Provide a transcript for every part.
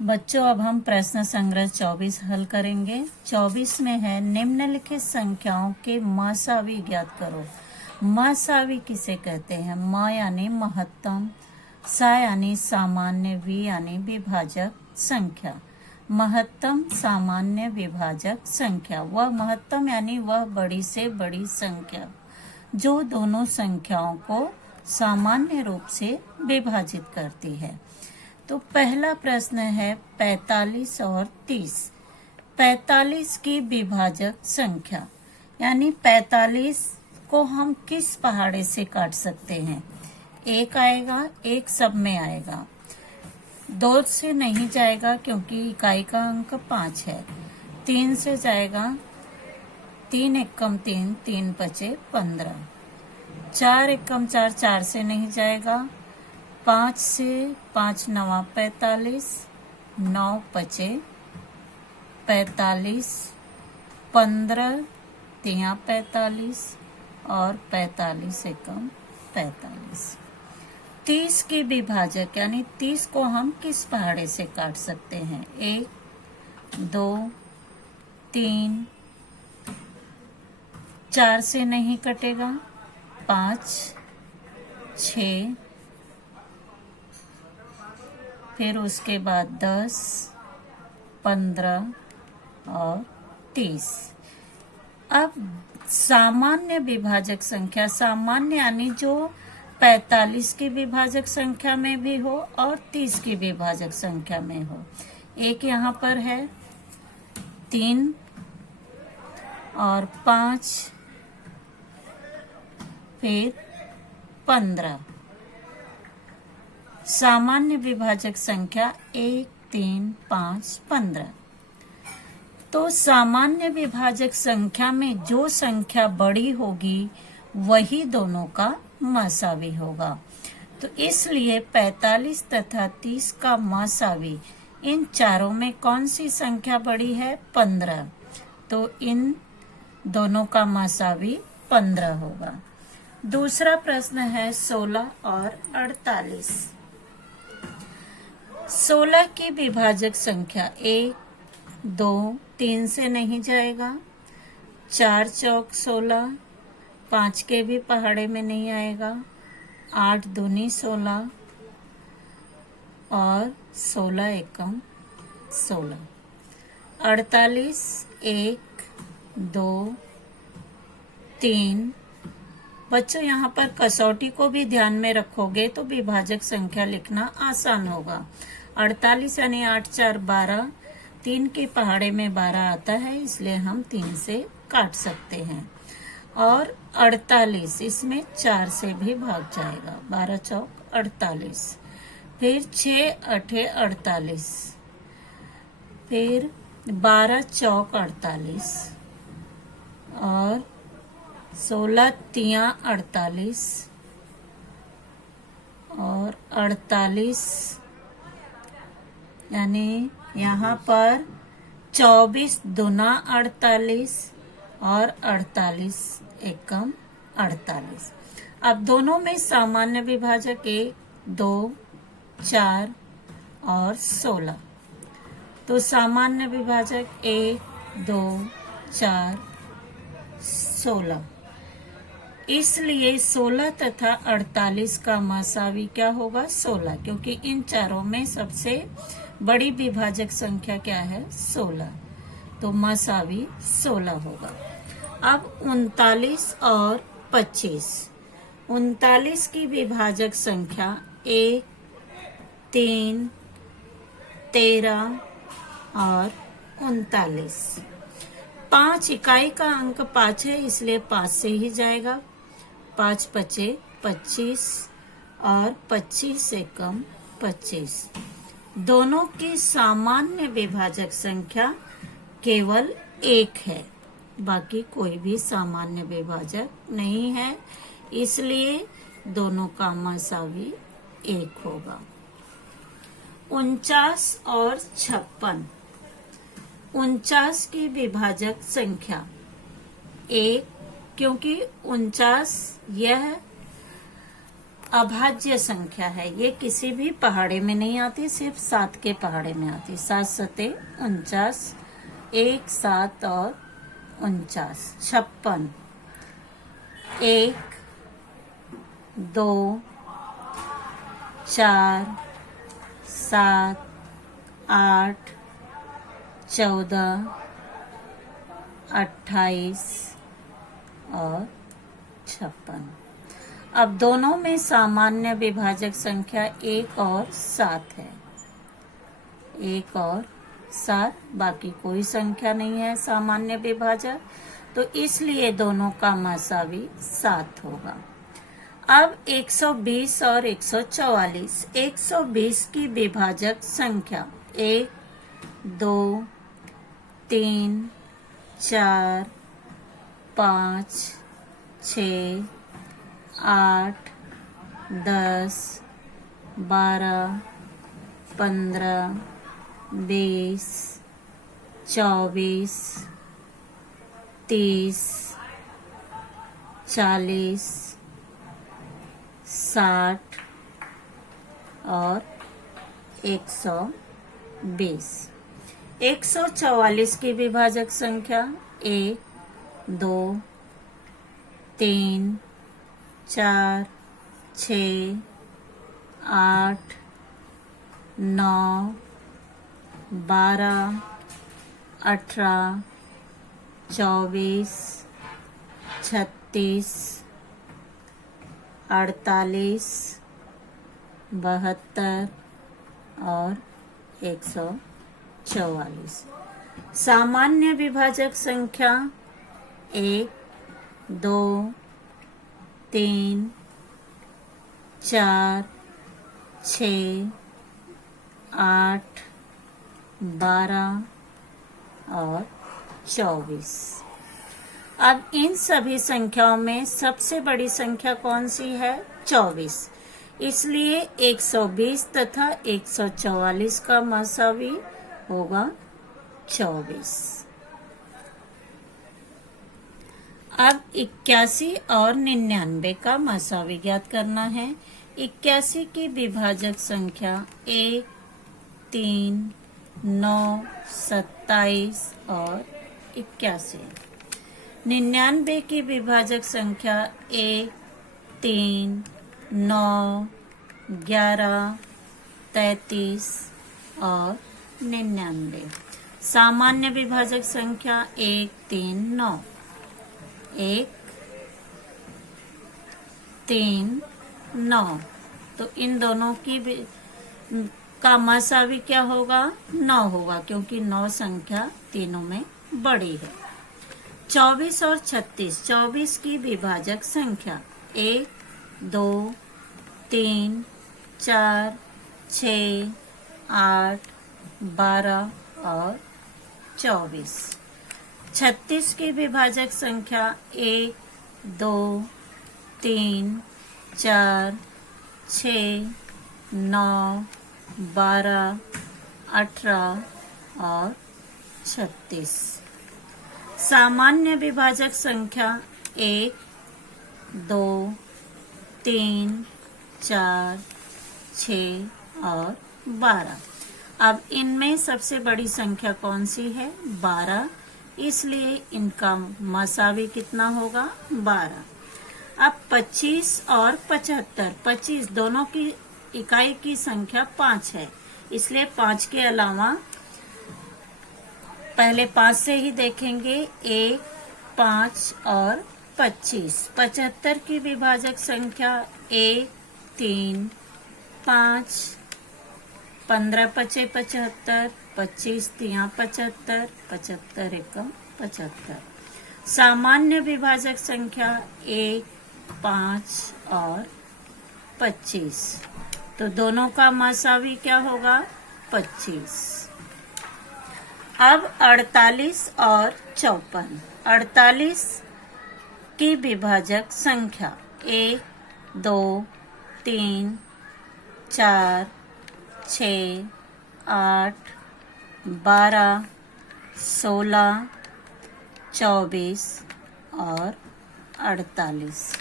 बच्चों, अब हम प्रश्न संग्रह 24 हल करेंगे। 24 में है निम्नलिखित संख्याओं के मसावी ज्ञात करो। मसावी किसे कहते हैं? म यानी महत्तम, सा यानी सामान्य, वी यानी विभाजक संख्या। महत्तम, सामान्य, विभाजक संख्या। वह महत्तम यानी वह बड़ी से बड़ी संख्या जो दोनों संख्याओं को सामान्य रूप से विभाजित करती है। तो पहला प्रश्न है 45 और 30। 45 की विभाजक संख्या, यानी 45 को हम किस पहाड़े से काट सकते हैं? एक आएगा, एक सब में आएगा, 2 से नहीं जाएगा क्योंकि इकाई का अंक 5 है। 3 से जाएगा, 3 एकम 3, 3 पचे 15। 4 एकम 4, 4 से नहीं जाएगा। 5 से 5 नवा 45, 9 पचे 45, 15 तिया 45 और 45 एकम 45। 30 की विभाजक यानी 30 को हम किस पहाड़े से काट सकते हैं? 1, 2, 3, 4 से नहीं कटेगा, 5, 6, फिर उसके बाद 10, 15 और 30। अब सामान्य विभाजक संख्या, सामान्य यानी जो 45 की विभाजक संख्या में भी हो और 30 की विभाजक संख्या में हो। एक यहाँ पर है 3 और 5, फिर 15। सामान्य विभाजक संख्या 1, 3, 5, 15। तो सामान्य विभाजक संख्या में जो संख्या बड़ी होगी वही दोनों का मसावी होगा। तो इसलिए 45 तथा 30 का मसावी, इन चारों में कौन सी संख्या बड़ी है? 15। तो इन दोनों का मसावी 15 होगा। दूसरा प्रश्न है 16 और 48। 16 की विभाजक संख्या 1, 2, 3 से नहीं जाएगा। 4 चौक 16, 5 के भी पहाड़े में नहीं आएगा। 8 दूनी 16 और 16 एकम 16। 48, 1, 2, 3। बच्चों, यहाँ पर कसौटी को भी ध्यान में रखोगे तो विभाजक संख्या लिखना आसान होगा। 48 यानी 8, 4, 12। 3 के पहाड़े में 12 आता है, इसलिए हम 3 से काट सकते हैं। और 48 इसमें 4 से भी भाग जाएगा। 12 चौक 48, फिर 6 8 48, फिर 12 चौक 48 और 16 तिया 48 और 48 यानी यहाँ पर 24 दूना 48 और 48 एकम 48। अब दोनों में सामान्य विभाजक 1, 2, 4 और 16। तो सामान्य विभाजक 1, 2, 4, 16। इसलिए 16 तथा 48 का मसावी क्या होगा? 16, क्योंकि इन चारों में सबसे बड़ी विभाजक संख्या क्या है? 16। तो मसावी 16 होगा। अब 39 और 25। 39 की विभाजक संख्या 1, 3, 13 और 39। 5 इकाई का अंक 5 है, इसलिए 5 से ही जाएगा। 5 पचे 25 और 25 एकम 25। दोनों की सामान्य विभाजक संख्या केवल 1 है, बाकी कोई भी सामान्य विभाजक नहीं है, इसलिए दोनों का मसावी 1 होगा। 49 और 56। 49 की विभाजक संख्या 1, क्योंकि 49 यह अभाज्य संख्या है। ये किसी भी पहाड़े में नहीं आती, सिर्फ 7 के पहाड़े में आती। 7 सते 49, 1 7 और 49, 56। 1 2 4 7 8 14 28 और 56। अब दोनों में सामान्य विभाजक संख्या 1 और 7 है। 1 और 7, बाकी कोई संख्या नहीं है सामान्य विभाजक, तो इसलिए दोनों का मसावी 7 होगा। अब 120 और 144। 120 की विभाजक संख्या 1 2 3 4 5 6 8 10 12 15 20 24 30 40 60 और 120। 144 की विभाजक संख्या 1 2 3 4 6 8 9 12 18 24 36 48 72 और 144। सामान्य विभाजक संख्या 1 2 3 4 6 8 12 और 24। अब इन सभी संख्याओं में सबसे बड़ी संख्या कौन सी है? 24। इसलिए 120 तथा 144 का मसावी होगा 24। अब 81 और 99 का मसावी ज्ञात करना है। 81 की विभाजक संख्या 1 3 9 27 और 81। 99 की विभाजक संख्या 1 3 9 11 33 और 99। सामान्य विभाजक संख्या 1 3 9। 1 3 9, तो इन दोनों की का मसावी क्या होगा? 9 होगा, क्योंकि 9 संख्या तीनों में बड़ी है। 24 और 36। 24 की विभाजक संख्या 1 2 3 4 6 8 12 और 24। 36 की विभाजक संख्या 1 2 3 4 6 9 12 18 और 36। सामान्य विभाजक संख्या 1 2 3 4 6 और 12। अब इनमें सबसे बड़ी संख्या कौन सी है? 12, इसलिए इनका मसावी कितना होगा? 12। अब 25 और 75। 25 दोनों की इकाई की संख्या 5 है, इसलिए 5 के अलावा पहले 5 से ही देखेंगे। 1 5 और 25। 75 की विभाजक संख्या 1 3 5 15 पचे 75, 25 तिया 75, 75 एकम 75। सामान्य विभाजक संख्या 1 5 और 25, तो दोनों का मसावी क्या होगा? 25। अब 48 और 54। 48 की विभाजक संख्या 1 2 3 4 6 8 12 16 24 और 48।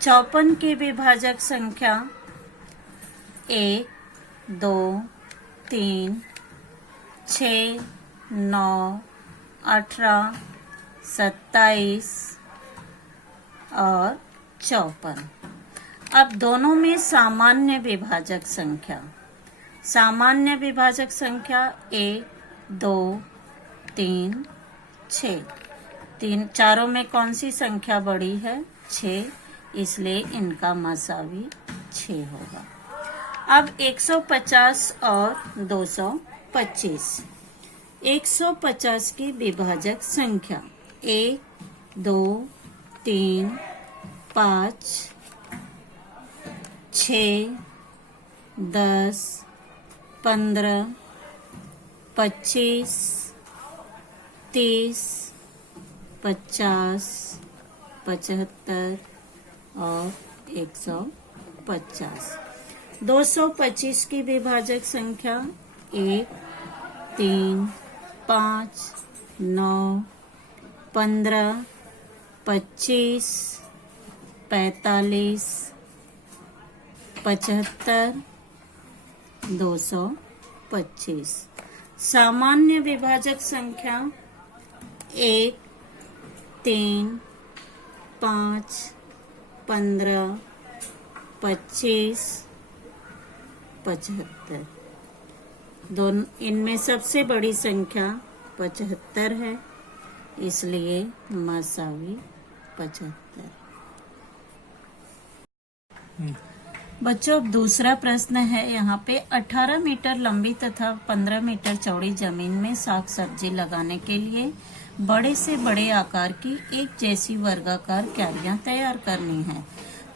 54 की विभाजक संख्या 1, 2, 3, 6, 9, 18, 27 और 54। अब दोनों में सामान्य विभाजक संख्या, सामान्य विभाजक संख्या 1, 2, 3, 6। चारों में कौन सी संख्या बड़ी है? 6, इसलिए इनका मसावी 6 होगा। अब 150 और 225। 150 की विभाजक संख्या 1, 2, 3, 5, 6, 10, 15, 25, 30, 50, 75 और 150। 225 की विभाजक संख्या 1, 3, 5, 9, 15, 25, 45, 75, 225। सामान्य विभाजक संख्या 1, 3, 5, 15, 25, 75। दोनों इनमें सबसे बड़ी संख्या 75 है, इसलिए मसावी 75। बच्चों, अब दूसरा प्रश्न है यहाँ पे 18 मीटर लंबी तथा 15 मीटर चौड़ी जमीन में साग सब्जी लगाने के लिए बड़े से बड़े आकार की एक जैसी वर्गाकार क्यारियां तैयार करनी है,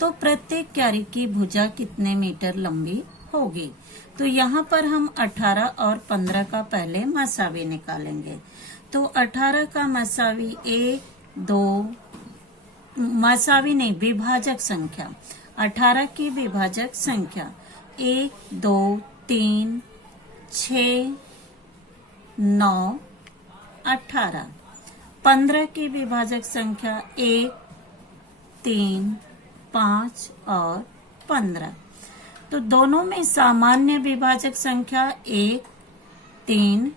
तो प्रत्येक क्यारी की भुजा कितने मीटर लंबी होगी? तो यहाँ पर हम 18 और 15 का पहले मसावी निकालेंगे। तो 18 का मसावी 1, 2, मसावी नहीं, विभाजक संख्या 18 की विभाजक संख्या 1, 2, 3, 6, 9, 18। 15 की विभाजक संख्या 1, 3, 5 और 15। तो दोनों में सामान्य विभाजक संख्या 1, 3,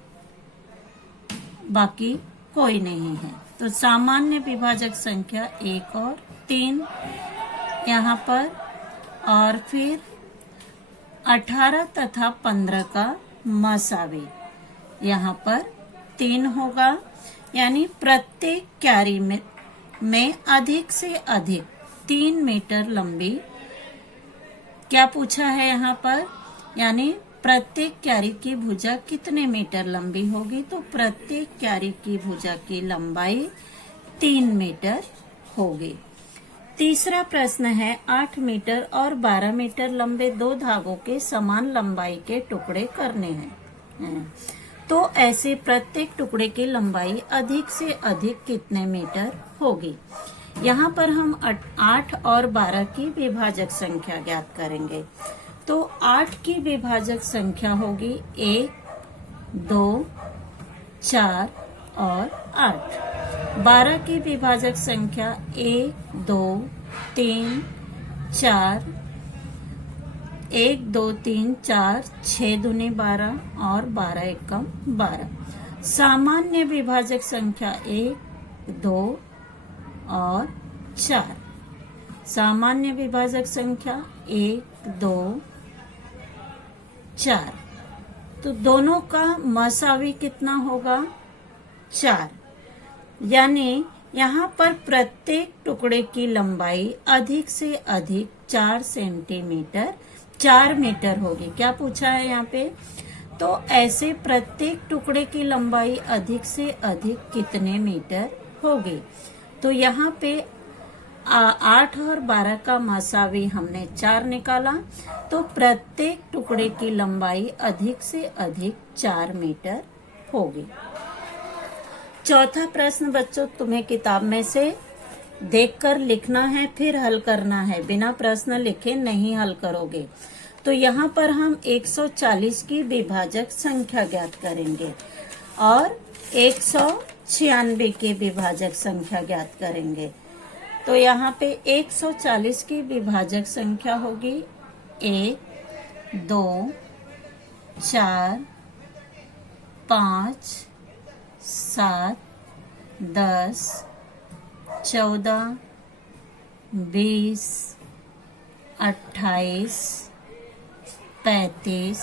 बाकी कोई नहीं है। तो सामान्य विभाजक संख्या 1 और 3 यहाँ पर, और फिर 18 तथा 15 का मसावी यहाँ पर 3 होगा। यानी प्रत्येक क्यारी में अधिक से अधिक 3 मीटर लंबी, क्या पूछा है यहाँ पर, यानी प्रत्येक क्यारी की भुजा कितने मीटर लंबी होगी? तो प्रत्येक क्यारी की भुजा की लंबाई 3 मीटर होगी। तीसरा प्रश्न है 8 मीटर और 12 मीटर लंबे 2 धागों के समान लंबाई के टुकड़े करने हैं, तो ऐसे प्रत्येक टुकड़े की लंबाई अधिक से अधिक कितने मीटर होगी? यहाँ पर हम 8 और 12 की विभाजक संख्या ज्ञात करेंगे। तो 8 की विभाजक संख्या होगी 1, 2, 4 और 8। 12 की विभाजक संख्या 1, 2, 3, 4, 1, 2, 3, 4, 6 दूनी 12 और 12 एकम 12। सामान्य विभाजक संख्या 1, 2 और 4। सामान्य विभाजक संख्या 1, 2, 4। तो दोनों का मसावी कितना होगा? 4। यानी यहाँ पर प्रत्येक टुकड़े की लंबाई अधिक से अधिक 4 सेंटीमीटर 4 मीटर होगी। क्या पूछा है यहाँ पे? तो ऐसे प्रत्येक टुकड़े की लंबाई अधिक से अधिक कितने मीटर होगी? तो यहाँ पे 8 और 12 का मसावी हमने 4 निकाला, तो प्रत्येक टुकड़े की लंबाई अधिक से अधिक 4 मीटर होगी। चौथा प्रश्न बच्चों, तुम्हें किताब में से देखकर लिखना है, फिर हल करना है। बिना प्रश्न लिखे नहीं हल करोगे। तो यहाँ पर हम 140 की विभाजक संख्या ज्ञात करेंगे और 196 की विभाजक संख्या ज्ञात करेंगे। तो यहाँ पे 140 की विभाजक संख्या होगी 1, 2, 4, 5, 7, 10, 14, 20, 28, 35,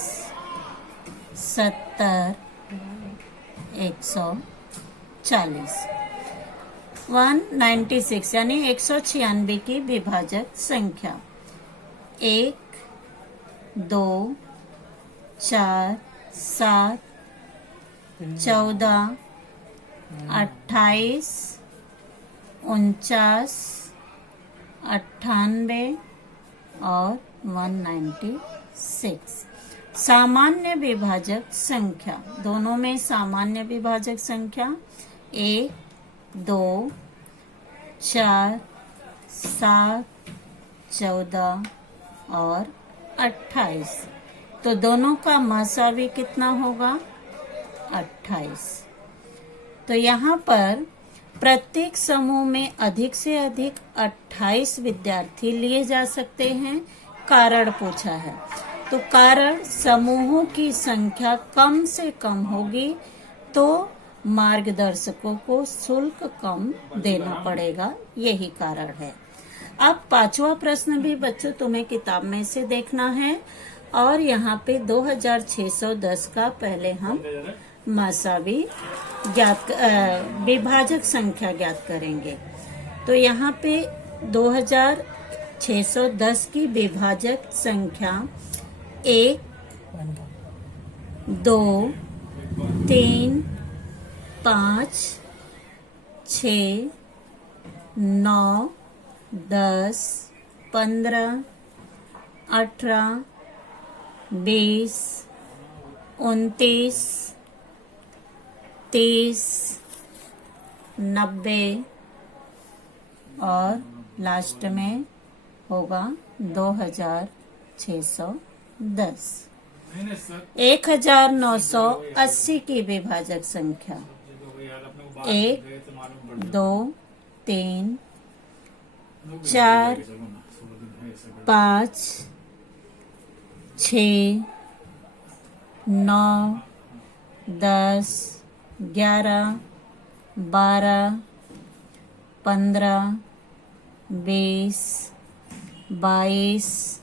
70, 140, 196 यानी 196 की विभाजक संख्या 1, 2, 4, 7, 14, 28, 49, 98 और 196। सामान्य विभाजक संख्या, दोनों में सामान्य विभाजक संख्या 1, 2, 4, 7, 14 और 28। तो दोनों का मसावी कितना होगा 28। तो यहाँ पर प्रत्येक समूह में अधिक से अधिक 28 विद्यार्थी लिए जा सकते हैं। कारण पूछा है, तो कारण समूहों की संख्या कम से कम होगी तो मार्गदर्शकों को शुल्क कम देना पड़ेगा, यही कारण है। अब 5वां प्रश्न भी बच्चों तुम्हें किताब में से देखना है और यहाँ पे 2610 का पहले हम मसावी विभाजक संख्या ज्ञात करेंगे। तो यहाँ पे 2610 की विभाजक संख्या 1, 2, 3, 5, 6, 9, 10, 15, 18, 20, 29, 30, 90 और लास्ट में होगा 2610। 1980 की विभाजक संख्या 1, 2, 3, 4, 5, 6, 9, 10, 11, 12, 15, 20, 22,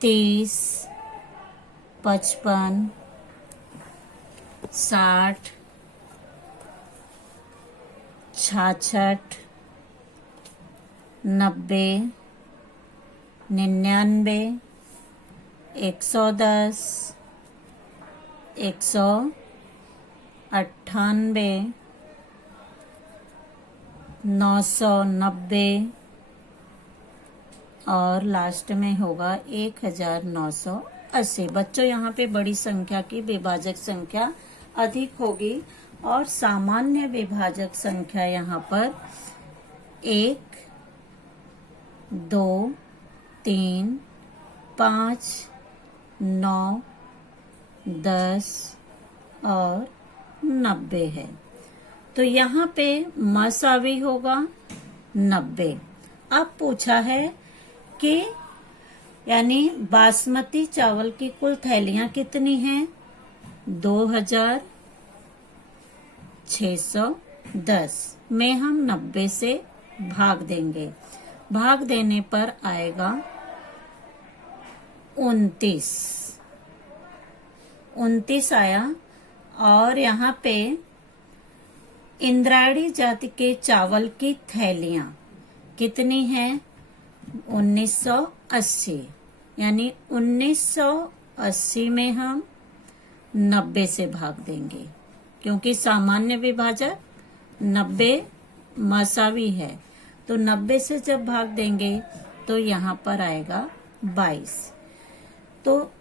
30, 55, 60, 66, 90, 99, 110, 198, 990 और लास्ट में होगा 1980। बच्चों यहाँ पे बड़ी संख्या की विभाजक संख्या अधिक होगी और सामान्य विभाजक संख्या यहाँ पर 1, 2, 3, 5, 9, 10 और 90 है। तो यहाँ पे मसावी होगा 90। अब पूछा है कि यानी बासमती चावल की कुल थैलियां कितनी हैं 2610 में हम 90 से भाग देंगे। भाग देने पर आएगा 29 आया। और यहाँ पे इंद्रायणी जाति के चावल की थैलियां कितनी हैं 1980 यानी 1980 में हम 90 से भाग देंगे क्योंकि सामान्य विभाजक 90 मसावी है। तो 90 से जब भाग देंगे तो यहाँ पर आएगा 22। तो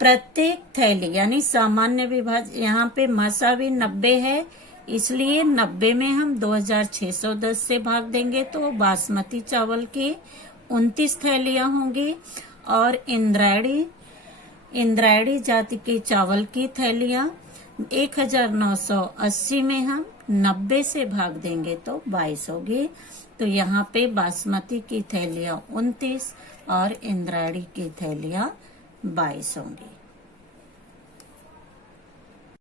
प्रत्येक थैली यानी सामान्य विभाजक यहाँ पे मसावी 90 है, इसलिए 90 में हम 2610 से भाग देंगे तो बासमती चावल की 29 थैलियां होंगी और इंद्रायणी जाति के चावल की थैलियां 1980 में हम 90 से भाग देंगे तो 22 होगी। तो यहाँ पे बासमती की थैलियां 29 और इंद्रायणी की थैलियां 22 होंगी।